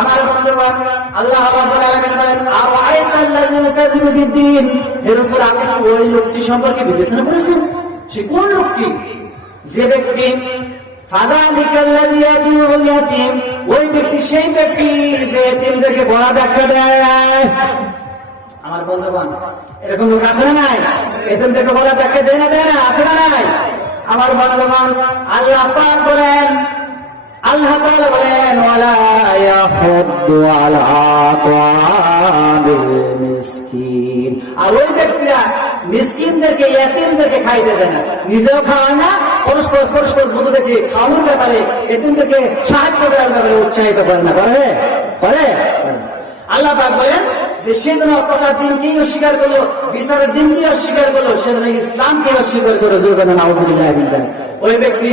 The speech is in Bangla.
আমার বন্ধুগণ, আল্লাহ রাব্বুল আলামিন বলেন, আরাআইতাল্লাযী ইউকাযযিবু বিদ্দীন, হে রাসূল আপনি কি ওই লোকটি সম্পর্কে বিবেচনা করেছেন? সে কোন লোকটি? যে ব্যক্তি ফাযালিকাল্লাযী ইয়াদুল ইয়াতীম, ওই ব্যক্তি সেই ব্যক্তি যে এতিমদেরকে বড় দেখা দেয়। আমার বন্ধুগণ, এরকম লোক আছে না নাই? এতিমদেরকে বড় দেখা দেয় না, দেয় না, আছে না নাই? আমার বন্ধুগণ, আল্লাহ পাক বলেন, আল্লাহ তাআলা বলেন, ওয়ালা ইয়াহুদ্দু আলা তাআমিল মিসকিন, আর ওই ব্যক্তিরা মিসকিনদেরকে ইয়াতীমদেরকে খাইতে দেয় না, নিজেও খাওয়ায় না, পরস্পর বন্ধুদেরকে খাওয়ানোর ব্যাপারে, এতিমদেরকে সাহায্য করার ব্যাপারে উৎসাহিত করে না, করে। আল্লাহ পাক বলেন যে সে যেন কথার দিনকেই অস্বীকার করলো, বিচারের দিনকেই অস্বীকার করলো, সে যেন ইসলামকে অস্বীকার করলো। ওই ব্যক্তি